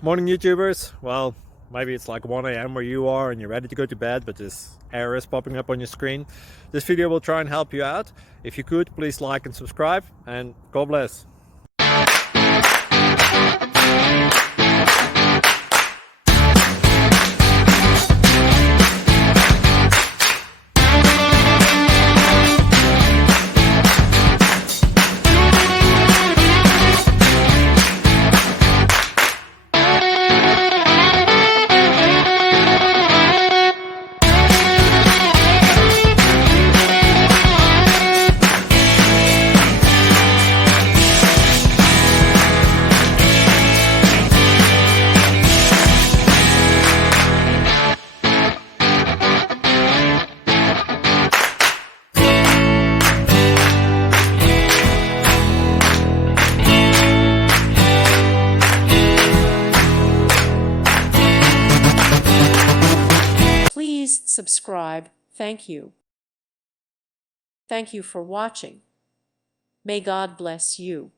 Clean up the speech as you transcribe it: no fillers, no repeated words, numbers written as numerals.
Morning, YouTubers. Well, maybe it's like 1 a.m. where you are and you're ready to go to bed, but this error is popping up on your screen. This video will try and help you out. If you could, please like and subscribe, and God bless. Please subscribe. Thank you. Thank you for watching. May God bless you.